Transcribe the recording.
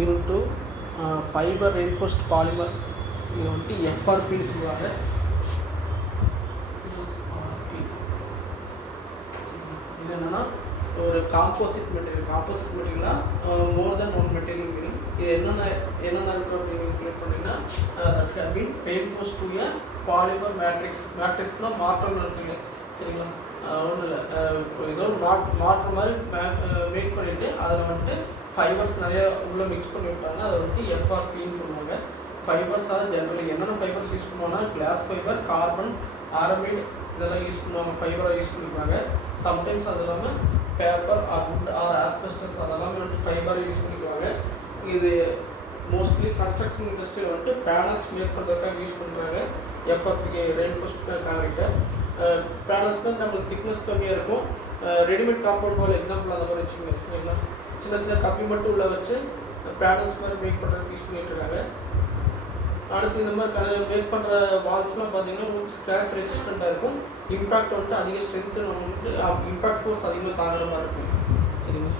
Unit 2 fibre reinforced polymer இது வந்துட்டு எஃப்ஆர்பின்னு சொல்லுவாங்க. இது என்னென்னா ஒரு காம்போசிட் மெட்டீரியல்னால் more than one material meaning. இது என்னென்ன இருக்குது அப்படின்னு கிளியர் பண்ணிங்கன்னா that have been reinforced to a polymer மேட்ரிக்ஸ்னால் மாற்றம் நடத்துங்க. சரிங்களா, ஒன்றும் இல்லை, ஏதோ ஒரு மாற்ற மாதிரி மேக் பண்ணிவிட்டு அதில் வந்துட்டு ஃபைபர்ஸ் நிறையா உள்ளே மிக்ஸ் பண்ணி விட்டாங்க. அதை வந்துட்டு எஃப்ஆர்பின்னு சொல்லுவாங்க. ஃபைபர்ஸ் ஜென்ரலி என்னென்ன ஃபைபர்ஸ் யூஸ் பண்ணுவாங்கன்னா கிளாஸ் ஃபைபர், கார்பன், ஆரமைடு இதெல்லாம் யூஸ் பண்ணுவாங்க, ஃபைபராக யூஸ் பண்ணிக்குவாங்க. சம்டைம்ஸ் அது இல்லாமல் பேப்பர் வுட் ஆஸ்பெஸ்டஸ் அதெல்லாமே வந்துட்டு ஃபைபர் யூஸ் பண்ணிக்குவாங்க. இது மோஸ்ட்லி கன்ஸ்ட்ரக்ஷன் இண்டஸ்ட்ரியில் வந்துட்டு பேனல்ஸ் மேக் பண்ணுறதுக்காக யூஸ் பண்ணுறாங்க. எஃப்ஆர்பி ரெயின்ஃபோர்ஸ்ட் காங்கிரீட்டை பேனல்ஸ்னால் நம்மளுக்கு திக்னஸ் கம்மியாக இருக்கும். ரெடிமேட் காம்பவுண்ட் வால் எக்ஸாம்பிள் அந்த மாதிரி வச்சுக்கோங்க. சரிங்களா, சின்ன கம்பி மட்டும் உள்ள வச்சு பேனல்ஸ் மாதிரி மேக் பண்ணுறதுக்கு யூஸ் பண்ணிட்டு இருக்காங்க. அடுத்து இந்த மாதிரி மேக் பண்ணுற வால்ஸ்லாம் பார்த்தீங்கன்னா உங்களுக்கு ஸ்க்ராட்ச் ரெசிஸ்டண்ட்டாக இருக்கும். இம்பேக்ட் வந்துட்டு அதிக ஸ்ட்ரென்த்து வந்துட்டு இம்பேக்ட் ஃபோர்ஸ் அதிகமாக தாங்குற மாதிரி இருக்கும். சரிங்களா.